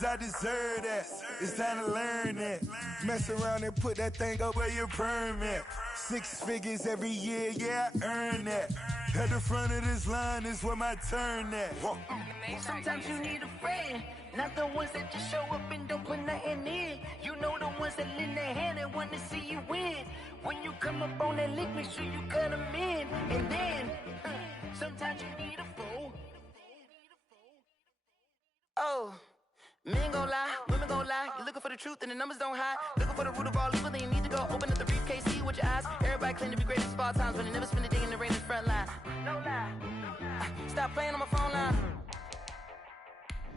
cause I deserve that. It's time to learn that. Mess around and put that thing up where your permit. 6 figures every year, yeah, I earn that. At the front of this line is where my turn at. Sometimes you need a friend, not the ones that just show up and don't put nothing in. You know the ones that lend their hand and want to see you win. When you come up on that lick, make sure you cut them in. And then, sometimes you need a fool. Oh, men gon' lie, women gon' lie. You're looking for the truth and the numbers don't hide. Looking for the root of all evil, then you need to go open up the briefcase, see with your eyes. Everybody claim to be great at small times, but they never spend a day in the rain in the front line. No lie. Stop playing on my phone line.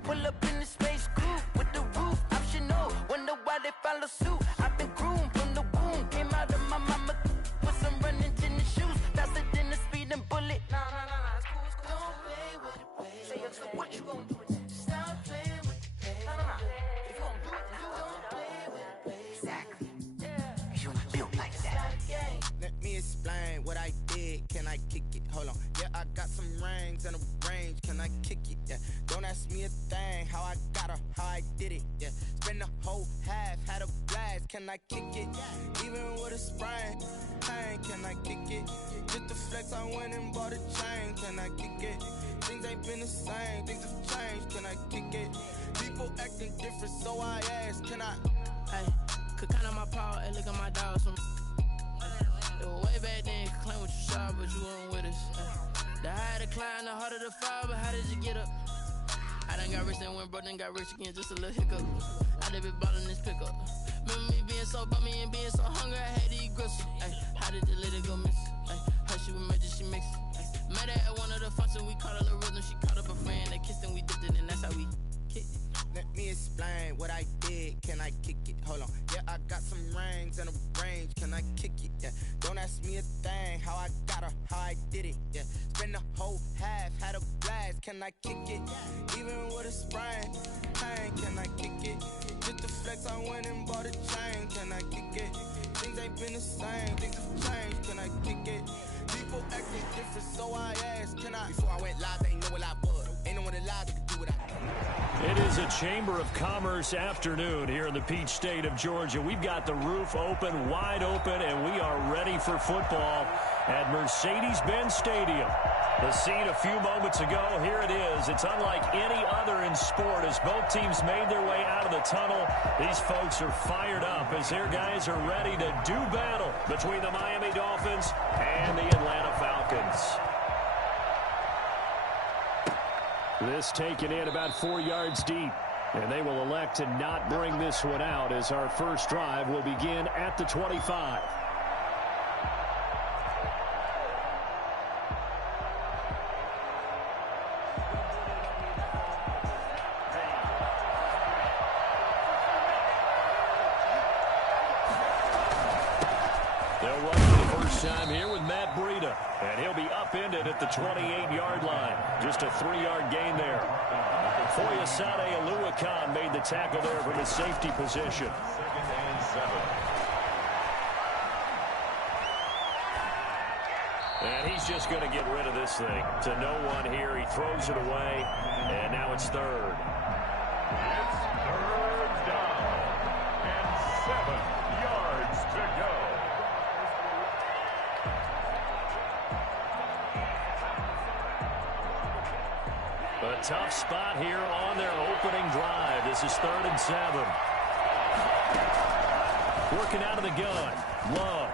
Pull up in the space coupe with the roof optional. Wonder why they follow suit. I've been groomed from the womb. Came out of my mama with some running tennis shoes. Faster than a speeding bullet. Nah, it's cool, it's cool. Don't play with it, baby. Say so what you gon' do with it? Stop playing with it, baby. Nah. If you gon' do it, then you don't play with it, baby. Exactly. Yeah. You not built like that. Let me explain what I did. Can I kick it? Hold on. Yeah, I got some rings and a range. Can I kick it? Yeah. Don't ask me a thing. How I got her, how I did it. Yeah. Spend the whole half, had a blast. Can I kick it? Even with a sprain. Pain, can I kick it? Just the flex, I went and bought a chain. Can I kick it? Things ain't been the same. Things have changed. Can I kick it? People acting different, so I ask. Can I? Hey, could count on my power and look at my dogs. It was way back then, could claim what you saw, but you weren't with us. The higher the climb, the harder the fall, but how did you get up? I done got rich and went broke, then got rich again, just a little hiccup. I done been ballin' this pickup. Remember me being so bummy and being so hungry, I had to eat gristle. How did the lady go miss? How she was magic, she mixed. Met her at one of the functions, we caught her the rhythm, she caught up a friend, they kissed and we dipped it, and that's how we kicked it. Let me explain what I did. Can I kick it? Hold on. Yeah, I got some rings and a range. Can I kick it? Yeah. Don't ask me a thing. How I got her, how I did it. Yeah. Spend the whole half, had a blast. Can I kick it? Even with a sprain. Pain, can I kick it? Just the flex, I went and bought a chain. Can I kick it? Things ain't been the same. Things have changed. Can I kick it? People acting different, so I asked. Can I? Before I went live, they ain't know what I was. Ain't no one alive that could do what I can. It is a Chamber of Commerce afternoon here in the Peach State of Georgia. We've got the roof open, wide open, and we are ready for football at Mercedes-Benz Stadium. The scene a few moments ago, here it is. It's unlike any other in sport as both teams made their way out of the tunnel. These folks are fired up as their guys are ready to do battle between the Miami Dolphins and the Atlanta Falcons. This taken in about 4 yards deep. And they will elect to not bring this one out as our first drive will begin at the 25. They'll run for the first time here with Matt Breida. And he'll be upended at the 28-yard line. Just a 3-yard gain there. Foyesade Oluwakan made the tackle there from his safety position. 2nd and 7. And he's just going to get rid of this thing to no one here. He throws it away, and now it's third. It's 3rd down and 7 yards to go. A tough spot here on their opening drive. This is 3rd and 7. Working out of the gun. Love.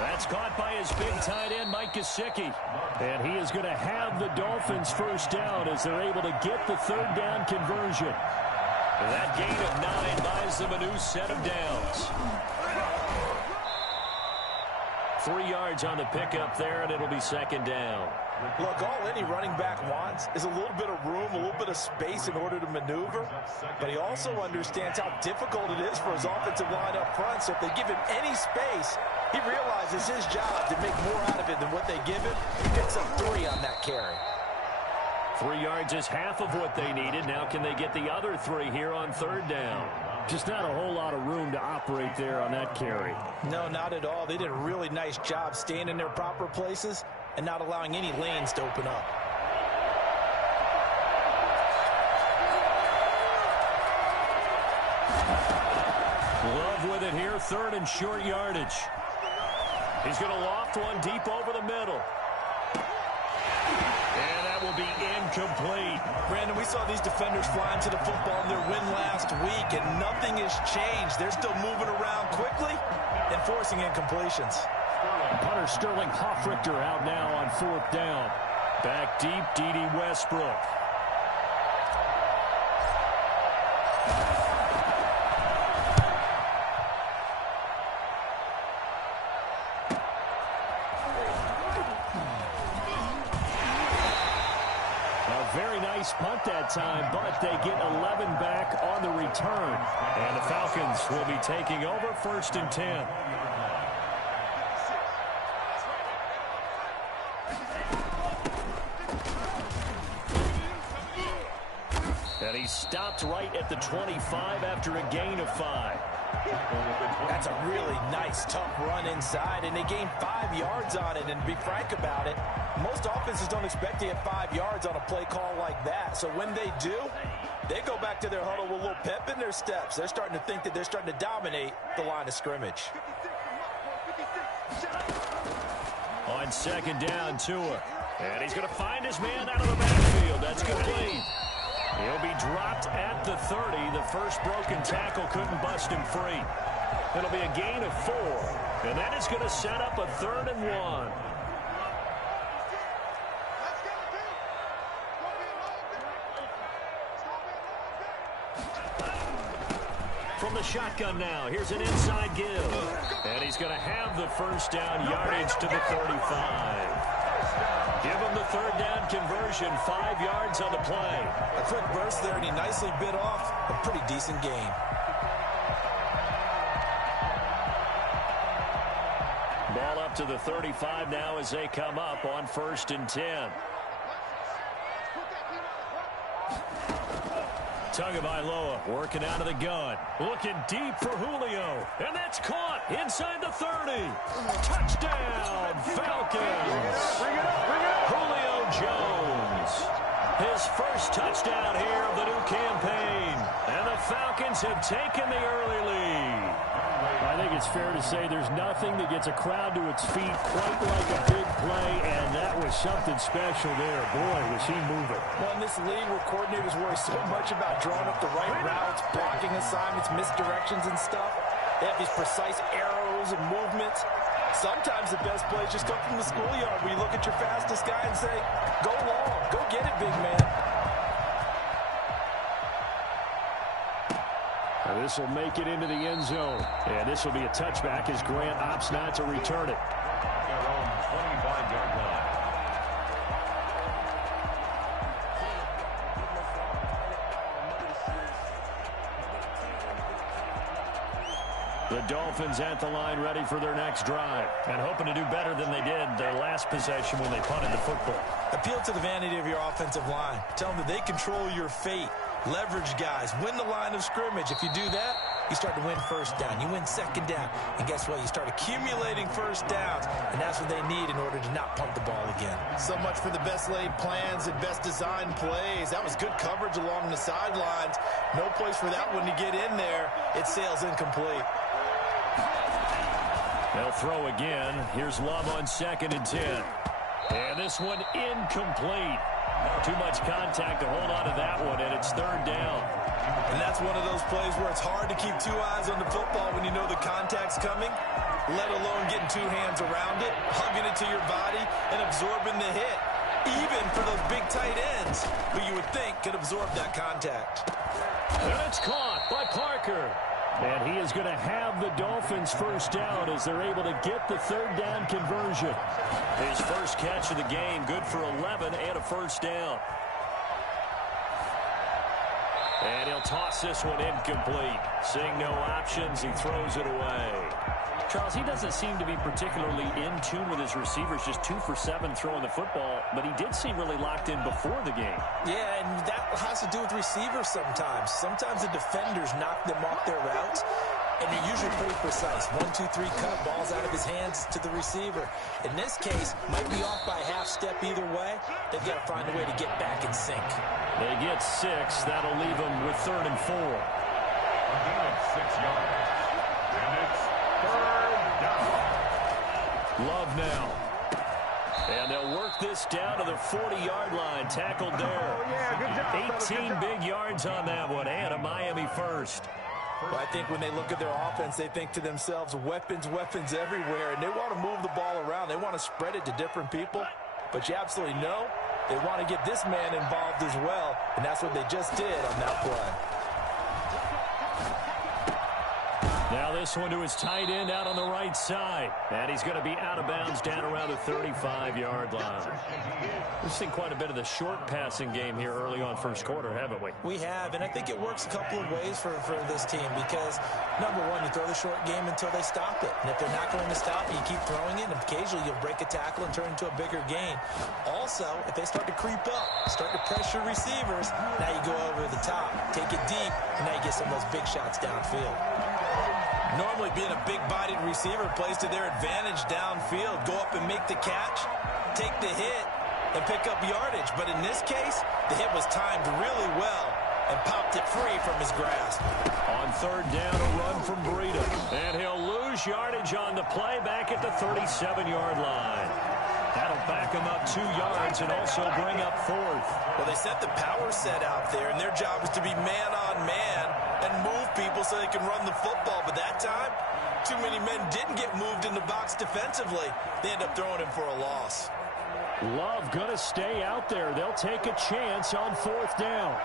That's caught by his big tight end, Mike Gesicki. And he is going to have the Dolphins first down as they're able to get the 3rd down conversion. That gain of 9 buys them a new set of downs. 3 yards on the pickup there, and it'll be 2nd down. Look, all any running back wants is a little bit of room, a little bit of space in order to maneuver. But he also understands how difficult it is for his offensive line up front. So if they give him any space, he realizes his job to make more out of it than what they give him. He picks up 3 on that carry. 3 yards is half of what they needed. Now can they get the other 3 here on 3rd down? Just not a whole lot of room to operate there on that carry. No, not at all. They did a really nice job staying in their proper places and not allowing any lanes to open up. Love with it here, third and short yardage. He's going to loft one deep over the middle. And that will be incomplete. Brandon, we saw these defenders flying to the football in their win last week, and nothing has changed. They're still moving around quickly and forcing incompletions. Punter Sterling Hoffrichter out now on fourth down. Back deep, D.D. Westbrook. Very nice punt that time, but they get 11 back on the return. And the Falcons will be taking over, 1st and 10. And he stopped right at the 25 after a gain of 5. That's a really nice, tough run inside, and they gained 5 yards on it. And to be frank about it, most offenses don't expect to get 5 yards on a play call like that. So when they do, they go back to their huddle with a little pep in their steps. They're starting to think that they're starting to dominate the line of scrimmage. On 2nd down, Tua. And he's going to find his man out of the backfield. That's complete. He'll be dropped at the 30. The first broken tackle couldn't bust him free. It'll be a gain of 4. And that is going to set up a 3rd and 1. From the shotgun now, here's an inside give. And he's going to have the first down, yardage to the 35. Give him the 3rd down conversion, 5 yards on the play. A quick burst there, and he nicely bit off a pretty decent gain. Ball up to the 35 now as they come up on 1st and 10. Tagovailoa working out of the gun. Looking deep for Julio. And that's caught inside the 30. Touchdown, Falcons. Julio Jones. His first touchdown here of the new campaign. And the Falcons have taken the early lead. I think it's fair to say there's nothing that gets a crowd to its feet quite like a big play, and that was something special there. Boy, was he moving. Well, in this league where coordinators worry so much about drawing up the right routes, blocking assignments, misdirections and stuff, they have these precise arrows and movements. Sometimes the best plays just come from the schoolyard where you look at your fastest guy and say, go long, go get it, big man. This will make it into the end zone. And this will be a touchback as Grant opts not to return it. Their own 25-yard line. The Dolphins at the line ready for their next drive and hoping to do better than they did their last possession when they punted the football. Appeal to the vanity of your offensive line. Tell them that they control your fate. Leverage guys. Win the line of scrimmage. If you do that, you start to win 1st down. You win 2nd down. And guess what? You start accumulating 1st downs. And that's what they need in order to not punt the ball again. So much for the best laid plans and best designed plays. That was good coverage along the sidelines. No place for that one to get in there. It sails incomplete. They'll throw again. Here's Love on 2nd and 10. And this one incomplete. Too much contact to hold on to that one, and it's 3rd down. And that's one of those plays where it's hard to keep 2 eyes on the football when you know the contact's coming, let alone getting 2 hands around it, hugging it to your body, and absorbing the hit. Even for those big tight ends, who you would think could absorb that contact. And it's caught by Parker. And he is going to have the Dolphins' first down as they're able to get the 3rd down conversion. His first catch of the game, good for 11 and a first down. And he'll toss this one incomplete. Seeing no options, he throws it away. Charles, he doesn't seem to be particularly in tune with his receivers, just 2 for 7 throwing the football, but he did seem really locked in before the game. Yeah, and that has to do with receivers sometimes. Sometimes the defenders knock them off their routes, and they're usually pretty precise. 1, 2, 3 cut, balls out of his hands to the receiver. In this case, might be off by a half step either way. They've got to find a way to get back in sync. They get 6. That'll leave them with 3rd and 4. A gain of 6 yards. And it's 3rd down. Love now. And they'll work this down to the 40-yard line. Tackled there. Oh, yeah, good job. 18 big yards on that one. And a Miami first. Well, I think when they look at their offense, they think to themselves, weapons, weapons everywhere. And they want to move the ball around. They want to spread it to different people. But you absolutely know they want to get this man involved as well. And that's what they just did on that play. Now this one to his tight end out on the right side. And he's going to be out of bounds down around the 35-yard line. We've seen quite a bit of the short passing game here early on first quarter, haven't we? We have, and I think it works a couple of ways for this team because, number one, you throw the short game until they stop it. And if they're not going to stop it, you keep throwing it, and occasionally you'll break a tackle and turn into a bigger gain. Also, if they start to creep up, start to pressure receivers, now you go over the top, take it deep, and now you get some of those big shots downfield. Normally being a big-bodied receiver plays to their advantage downfield. Go up and make the catch, take the hit, and pick up yardage. But in this case, the hit was timed really well and popped it free from his grasp. On 3rd down, a run from Breida. And he'll lose yardage on the play back at the 37-yard line. That'll back him up 2 yards and also bring up 4th. Well, they set the power set out there, and their job is to be man-on-man and move people so they can run the football. But that time, too many men didn't get moved in the box defensively. They end up throwing him for a loss. Love going to stay out there. They'll take a chance on 4th down.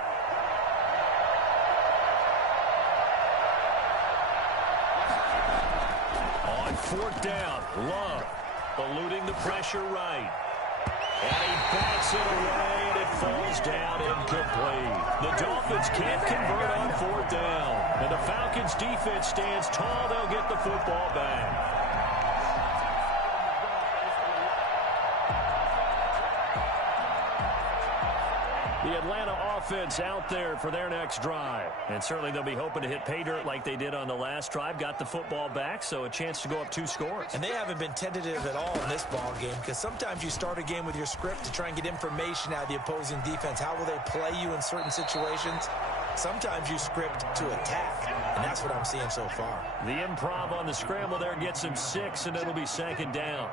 On 4th down, Love eluding the pressure right. And he bats it away, and it falls down incomplete. The Dolphins can't convert on 4th down. And the Falcons' defense stands tall. They'll get the football back. The Atlanta offense out there for their next drive. And certainly they'll be hoping to hit pay dirt like they did on the last drive. Got the football back, so a chance to go up 2 scores. And they haven't been tentative at all in this ball game because sometimes you start a game with your script to try and get information out of the opposing defense. How will they play you in certain situations? Sometimes you script to attack, and that's what I'm seeing so far. The improv on the scramble there gets him 6, and it'll be 2nd down.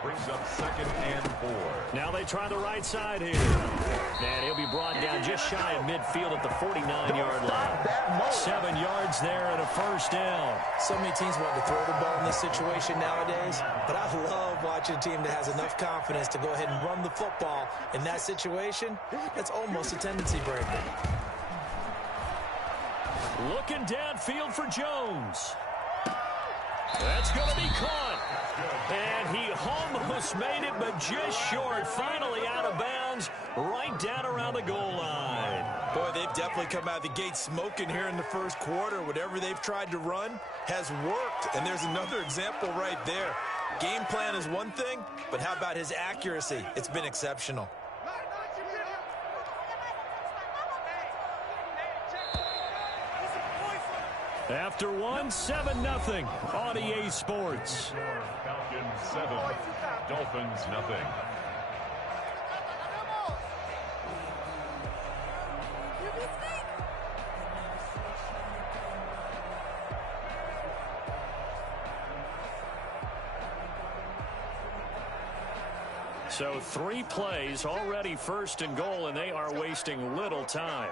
Brings up 2nd and 4. Now they try the right side here. And he'll be brought down just shy of midfield at the 49-yard line. 7 yards there and a 1st down. So many teams want to throw the ball in this situation nowadays, but I love watching a team that has enough confidence to go ahead and run the football. In that situation, that's almost a tendency breaker. Looking downfield for Jones. That's going to be caught. And he almost made it, but just short. Finally out of bounds, right down around the goal line. Boy, they've definitely come out of the gate smoking here in the first quarter. Whatever they've tried to run has worked. And there's another example right there. Game plan is one thing, but how about his accuracy? It's been exceptional. After one, 7-0 on EA Sports. Falcons 7, Dolphins nothing. So 3 plays, already 1st and goal, and they are wasting little time.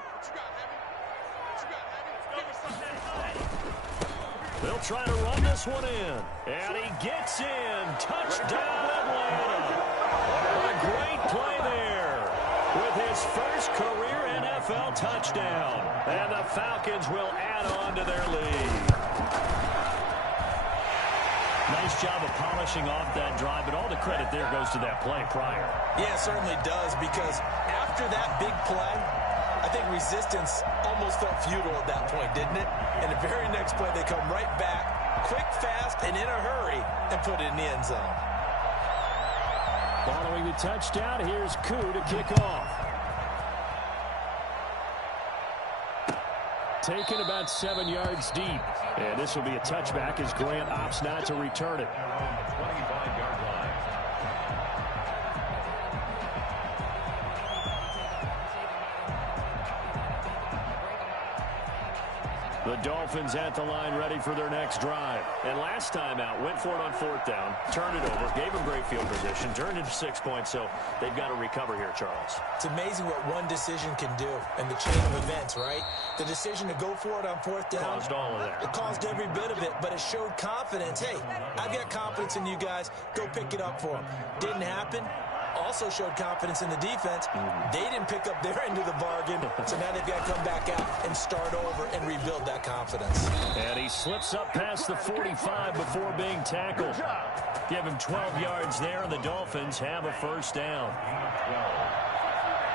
They'll try to run this one in. And he gets in. Touchdown, Atlanta. A great play there with his first career NFL touchdown. And the Falcons will add on to their lead. Nice job of polishing off that drive, but all the credit there goes to that play prior. Yeah, it certainly does, because after that big play, I think resistance almost felt futile at that point, didn't it? And the very next play, they come right back, quick, fast, and in a hurry, and put it in the end zone. Following the touchdown, here's Koo to kick off. Taken about 7 yards deep. And this will be a touchback as Grant opts not to return it. 25-yard line. The Dolphins at the line ready for their next drive. And last time out, went for it on 4th down, turned it over, gave them great field position, turned into 6 points, so they've got to recover here, Charles. It's amazing what one decision can do in the chain of events, right? The decision to go for it on 4th down. Caused all of that. It caused every bit of it, but it showed confidence. Hey, I've got confidence in you guys. Go pick it up for them. Didn't happen. Also showed confidence in the defense. They didn't pick up their end of the bargain, so now they've got to come back out and start over and rebuild that confidence. And he slips up past the 45 before being tackled. Give him 12 yards there, and the Dolphins have a first down.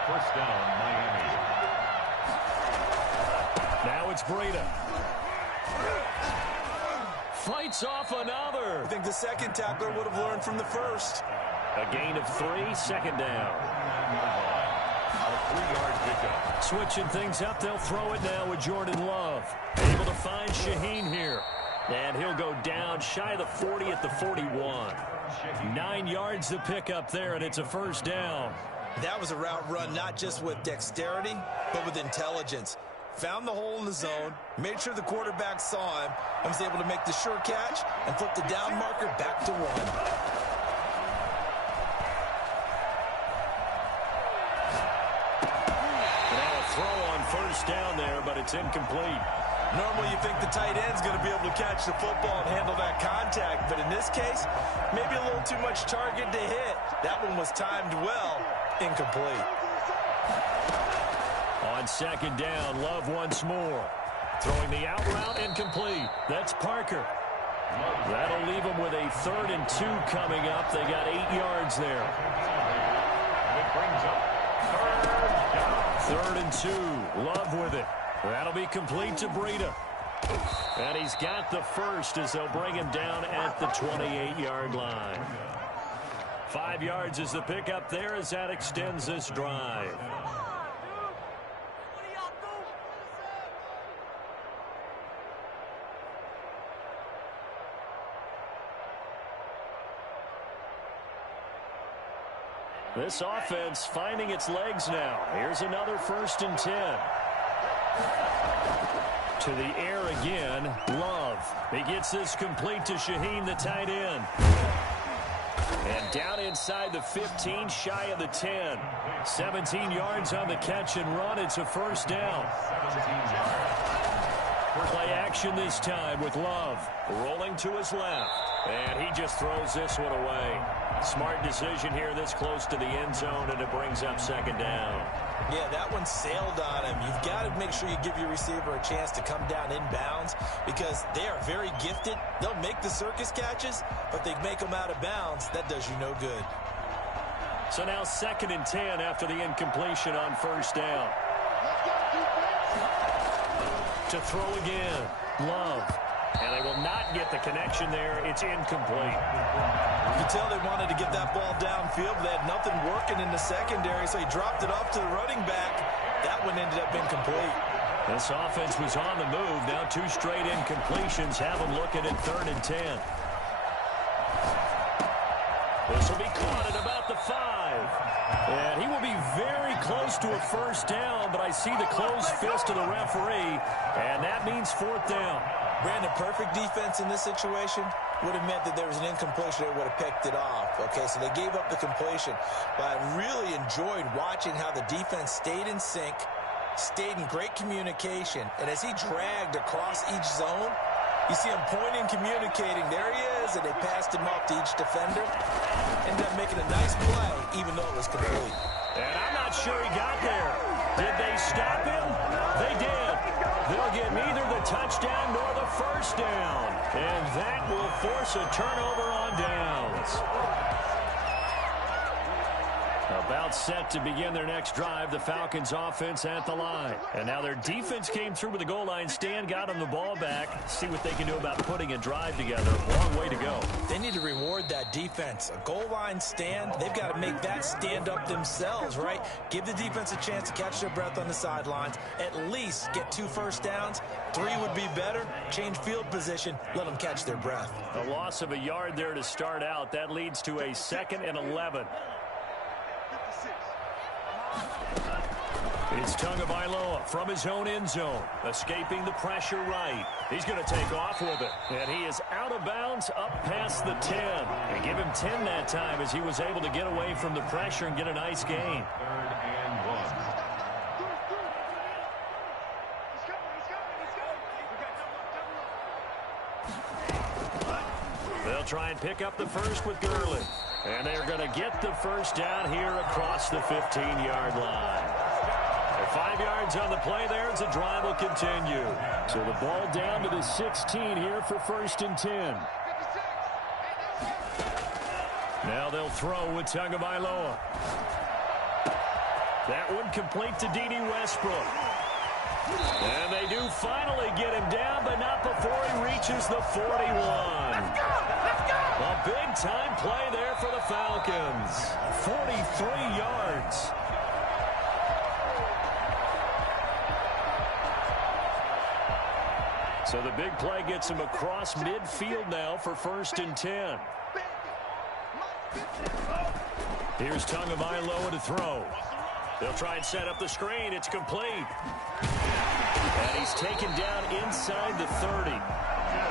1st down, Miami. Now it's Breida. Fights off another. I think the second tackler would have learned from the first. A gain of 3, 2nd down. A 3-yard pickup. Switching things up, they'll throw it now with Jordan Love. Able to find Shaheen here. And he'll go down shy of the 40 at the 41. 9 yards to pick up there, and it's a first down. That was a route run not just with dexterity, but with intelligence. Found the hole in the zone, made sure the quarterback saw him, and was able to make the sure catch and flip the down marker back to 1. First down there, but it's incomplete. Normally you think the tight end's going to be able to catch the football and handle that contact, but in this case, maybe a little too much target to hit. That one was timed well, incomplete. On 2nd down, Love once more. Throwing the out route, incomplete. That's Parker. That'll leave them with a 3rd and 2 coming up. They got 8 yards there. It brings up 3rd down. 3rd and 2. Love with it. That'll be complete to Breida. And he's got the first as they'll bring him down at the 28-yard line. 5 yards is the pickup there as that extends this drive. This offense finding its legs now. Here's another 1st and 10. To the air again, Love. He gets this complete to Shaheen, the tight end. And down inside the 15, shy of the 10. 17 yards on the catch and run. It's a first down. 17 yards. Play action this time with Love. Rolling to his left. And he just throws this one away. Smart decision here this close to the end zone, and it brings up 2nd down. Yeah, that one sailed on him. You've got to make sure you give your receiver a chance to come down inbounds because they are very gifted. They'll make the circus catches, but they make them out of bounds. That does you no good. So now 2nd and 10 after the incompletion on 1st down. To throw again, Love. And they will not get the connection there. It's incomplete. You can tell they wanted to get that ball downfield, but they had nothing working in the secondary, so he dropped it off to the running back. That one ended up incomplete. This offense was on the move. Now 2 straight incompletions have them looking at 3rd and 10. This will be caught at about the 5. And he will be very close to a first down, but I see the closed fist of the referee, and that means 4th down. Brandon, perfect defense in this situation would have meant that there was an incompletion that would have picked it off. Okay, so they gave up the completion. But I really enjoyed watching how the defense stayed in sync, stayed in great communication, and as he dragged across each zone, you see him pointing, communicating. There he is, and they passed him off to each defender. Ended up making a nice play, even though it was complete. And I'm not sure he got there. Did they stop him? They did. They'll get neither the touchdown nor the first down. And that will force a turnover on downs. About set to begin their next drive, the Falcons offense at the line. And now their defense came through with a goal line stand, got them the ball back. See what they can do about putting a drive together. Long way to go. They need to reward that defense. A goal line stand, they've got to make that stand up themselves, right? Give the defense a chance to catch their breath on the sidelines. At least get 2 first downs. 3 would be better. Change field position. Let them catch their breath. A loss of a yard there to start out. That leads to a 2nd and 11. It's Tagovailoa from his own end zone, escaping the pressure right. He's going to take off with it. And he is out of bounds up past the 10. And give him 10 that time as he was able to get away from the pressure and get a nice gain. 3rd and 1. They'll try and pick up the first with Gurley. And they're going to get the first down here across the 15-yard line. 5 yards on the play there as the drive will continue. So the ball down to the 16 here for 1st and 10. Now they'll throw with Tagovailoa. That one complete to D.D. Westbrook. And they do finally get him down, but not before he reaches the 41. A big-time play there for the Falcons. 43 yards. So the big play gets him across midfield now for 1st and 10. Here's Tagovailoa to throw. They'll try and set up the screen. It's complete. And he's taken down inside the 30.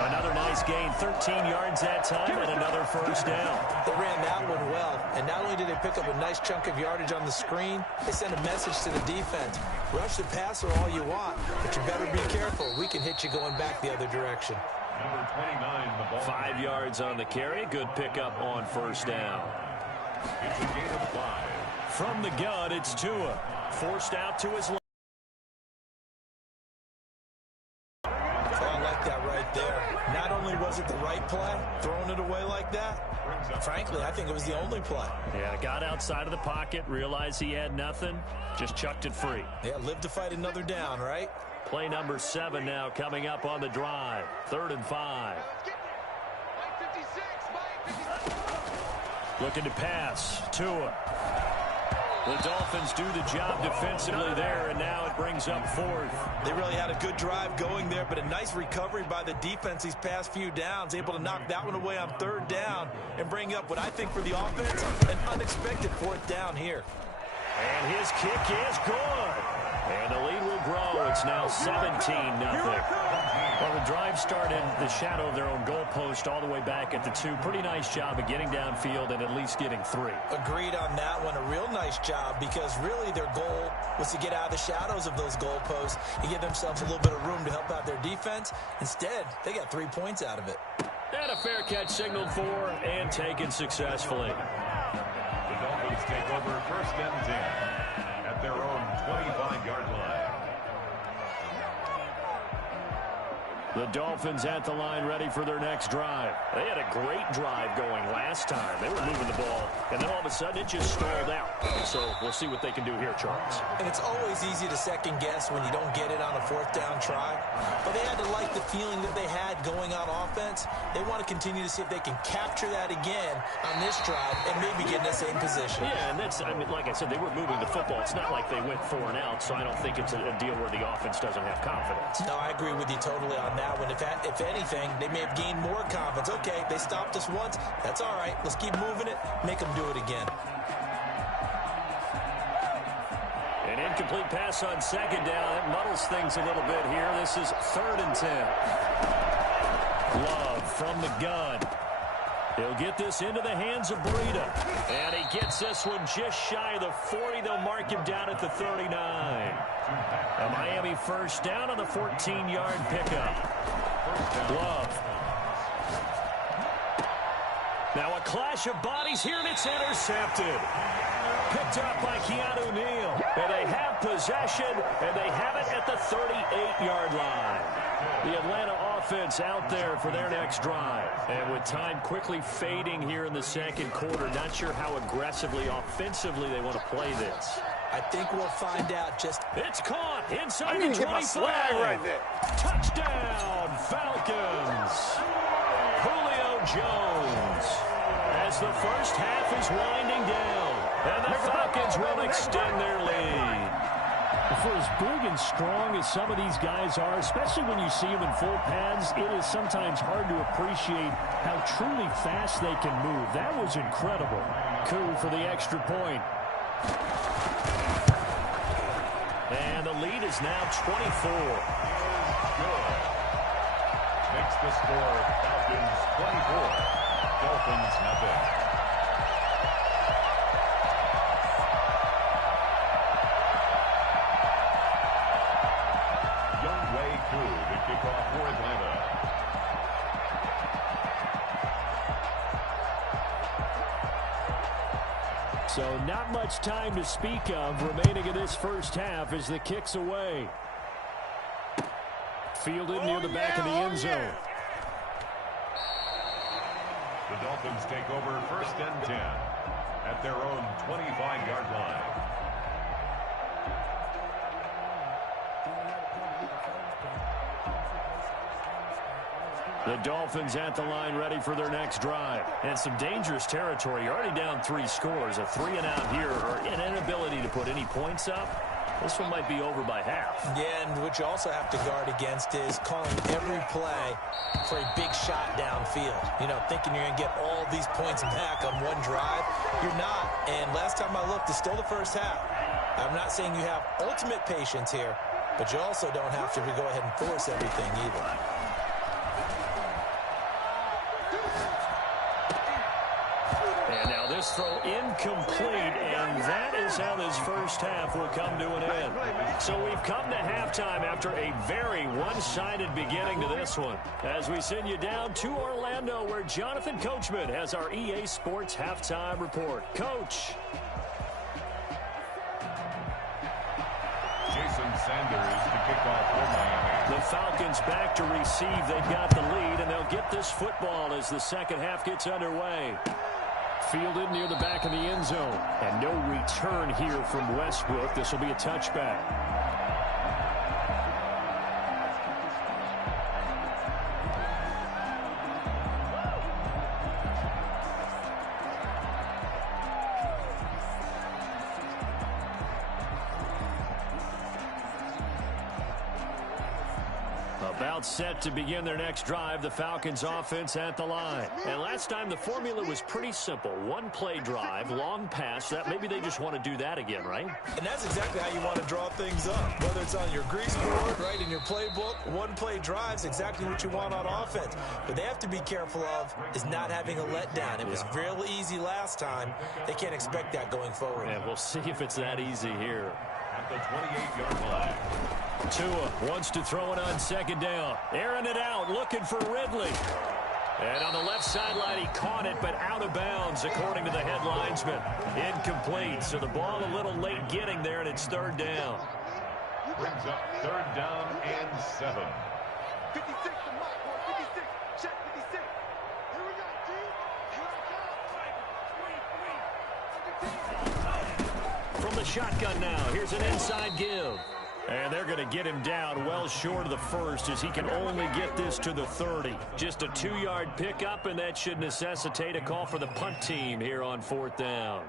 Another nice gain, 13 yards that time, and another first down. They ran that one well, and not only did they pick up a nice chunk of yardage on the screen, they sent a message to the defense. Rush the passer all you want, but you better be careful. We can hit you going back the other direction. Number 29, the ball. 5 yards on the carry. Good pickup on first down. It's a gain of 5. From the gun, it's Tua. Forced out to his left. I like that right there. Not only was it the right play, throwing it away like that, frankly, I think it was the only play. Yeah, got outside of the pocket, realized he had nothing, just chucked it free. Yeah, live to fight another down, right? Play number 7 now coming up on the drive. 3rd and 5. Looking to pass. Tua. The Dolphins do the job defensively there, and now it brings up 4th. They really had a good drive going there, but a nice recovery by the defense these past few downs, able to knock that one away on 3rd down and bring up what I think for the offense, an unexpected 4th down here. And his kick is good. And the lead will grow. It's now 17-0. Well, the drive started in the shadow of their own goalpost all the way back at the 2. Pretty nice job of getting downfield and at least getting 3. Agreed on that one. A real nice job because really their goal was to get out of the shadows of those goalposts and give themselves a little bit of room to help out their defense. Instead, they got 3 points out of it. And a fair catch signaled for and taken successfully. The Dolphins take over 1st and 10 at their own 25-yard line. The Dolphins at the line ready for their next drive. They had a great drive going last time. They were moving the ball, and then all of a sudden it just stalled out. So we'll see what they can do here, Charles. And it's always easy to second guess when you don't get it on a 4th down try. But they had to like the feeling that they had going on offense. They want to continue to see if they can capture that again on this drive and maybe get in the same position. Yeah, and that's, I mean, like I said, they were moving the football. It's not like they went 4 and out, so I don't think it's a deal where the offense doesn't have confidence. No, I agree with you totally on that one. If anything, they may have gained more confidence. Okay, they stopped us once. That's all right. Let's keep moving it. Make them do it again. An incomplete pass on 2nd down. That muddles things a little bit here. This is 3rd and 10. Love from the gun. He'll get this into the hands of Breida. And he gets this one just shy of the 40. They'll mark him down at the 39. A Miami first down on the 14-yard pickup. Love. Now a clash of bodies here, and it's intercepted. Picked up by Keanu Neal. And they have possession, and they have it at the 38-yard line. The Atlanta offense out there for their next drive. And with time quickly fading here in the 2nd quarter, not sure how aggressively, offensively they want to play this. I think we'll find out just... It's caught inside the 25. Right there. Touchdown, Falcons. Julio Jones. As the first half is winding down. And the Falcons will extend their lead. For as big and strong as some of these guys are, especially when you see them in full pads, it is sometimes hard to appreciate how truly fast they can move. That was incredible. Coup for the extra point. And the lead is now 24. Good. Makes the score Falcons 24. Dolphins nothing. Younghoe Koo to kick off for Atlanta. So not much time to speak of remaining in this first half as the kick's away. Fielded near the back of the end zone. The Dolphins take over 1st and 10 at their own 25-yard line. The Dolphins at the line ready for their next drive. And some dangerous territory. You're already down 3 scores. A 3-and-out here or an inability to put any points up. This one might be over by half. Yeah, and what you also have to guard against is calling every play for a big shot downfield. You know, thinking you're going to get all these points back on one drive. You're not. And last time I looked, it's still the first half. I'm not saying you have ultimate patience here, but you also don't have to go ahead and force everything either. And now this throw incomplete, and that is how this first half will come to an end. So we've come to halftime after a very one-sided beginning to this one. As we send you down to Orlando, where Jonathan Coachman has our EA Sports Halftime Report. Coach. Jason Sanders to kick off for Miami. The Falcons back to receive. They've got the lead, and they'll get this football as the second half gets underway. Fielded near the back of the end zone. And no return here from Westbrook. This will be a touchback. About set to begin their next drive, the Falcons offense at the line. And last time the formula was pretty simple. One play drive, long pass. That maybe they just want to do that again, right? And that's exactly how you want to draw things up. Whether it's on your grease board, right, in your playbook, one play drive's exactly what you want on offense. But they have to be careful of is not having a letdown. It was real easy last time. They can't expect that going forward. And we'll see if it's that easy here. At the 28-yard line. Tua wants to throw it on second down. Airing it out, looking for Ridley. And on the left sideline, he caught it, but out of bounds, according to the head linesman. Incomplete, so the ball a little late getting there, and it's 3rd down. Brings up 3rd down and 7. 56 to my boy, 56. Check 56. Here we go, G. From the shotgun now, here's an inside give. And they're going to get him down well short of the first as he can only get this to the 30. Just a 2-yard pickup, and that should necessitate a call for the punt team here on 4th down.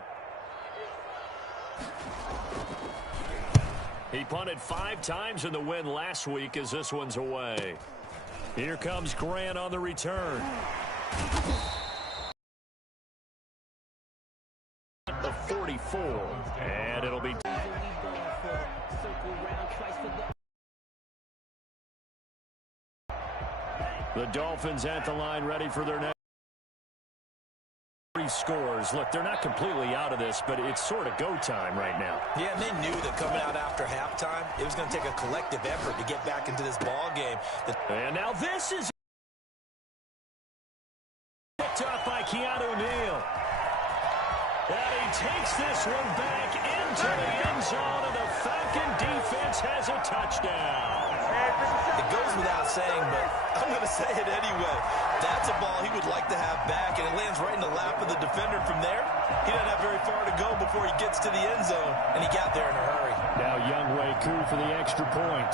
He punted 5 times in the win last week as this one's away. Here comes Grant on the return. The 44, and it'll be... The Dolphins at the line ready for their next 3 scores. Look, they're not completely out of this, but it's sort of go time right now. Yeah, and they knew that coming out after halftime, it was going to take a collective effort to get back into this ball game. And now this is picked up by Keanu Neal. And he takes this one back into the end zone, and the Falcon defense has a touchdown. It goes without saying, but I'm going to say it anyway. That's a ball he would like to have back, and it lands right in the lap of the defender. From there, he doesn't have very far to go before he gets to the end zone, and he got there in a hurry. Now Younghoe Koo for the extra point.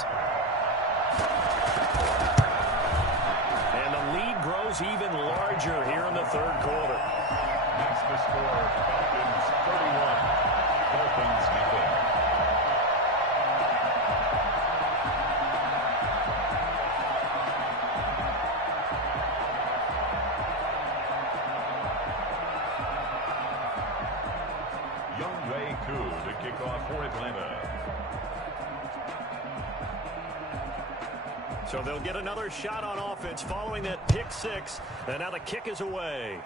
And the lead grows even larger here in the 3rd quarter. That's the score. Falcons 31. Dolphins nothing. Younghoe Koo to kick off for Atlanta. So they'll get another shot on offense following that pick six. And now the kick is away.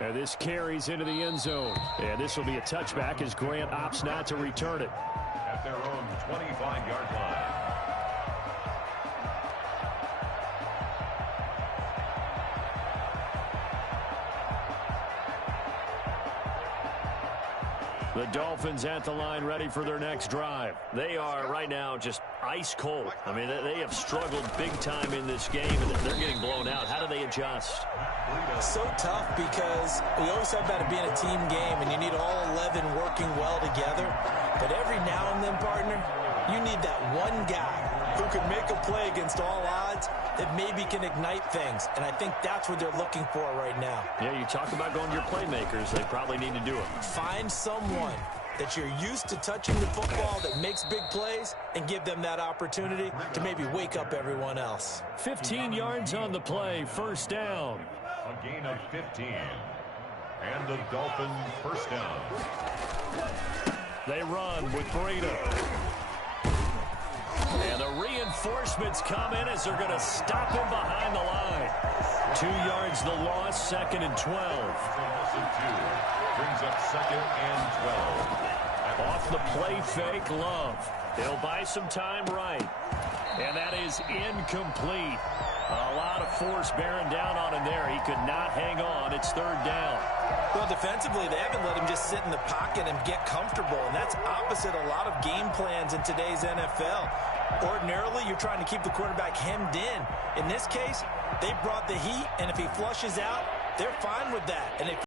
And this carries into the end zone. And this will be a touchback as Grant opts not to return it. At their own 25-yard line. The Dolphins at the line ready for their next drive. They are right now just ice cold. I mean, they have struggled big time in this game, and they're getting blown out. How do they adjust? So tough because we always talk about it being a team game, and you need all 11 working well together. But every now and then, partner, you need that one guy who can make a play against all odds that maybe can ignite things. And I think that's what they're looking for right now. Yeah, you talk about going to your playmakers. They probably need to do it. Find someone that you're used to touching the football that makes big plays and give them that opportunity to maybe wake up everyone else. 15 yards on the play, first down. A gain of 15. And the Dolphins first down. They run with Breida. And the reinforcements come in as they're going to stop him behind the line. 2 yards the loss, second and 12. Brings up second and 12. Off the play fake, Love. He'll buy some time right. And that is incomplete. A lot of force bearing down on him there. He could not hang on. It's third down. Well, defensively, they haven't let him just sit in the pocket and get comfortable, and that's opposite a lot of game plans in today's NFL. Ordinarily, you're trying to keep the quarterback hemmed in. In this case, they brought the heat, and if he flushes out, they're fine with that. And if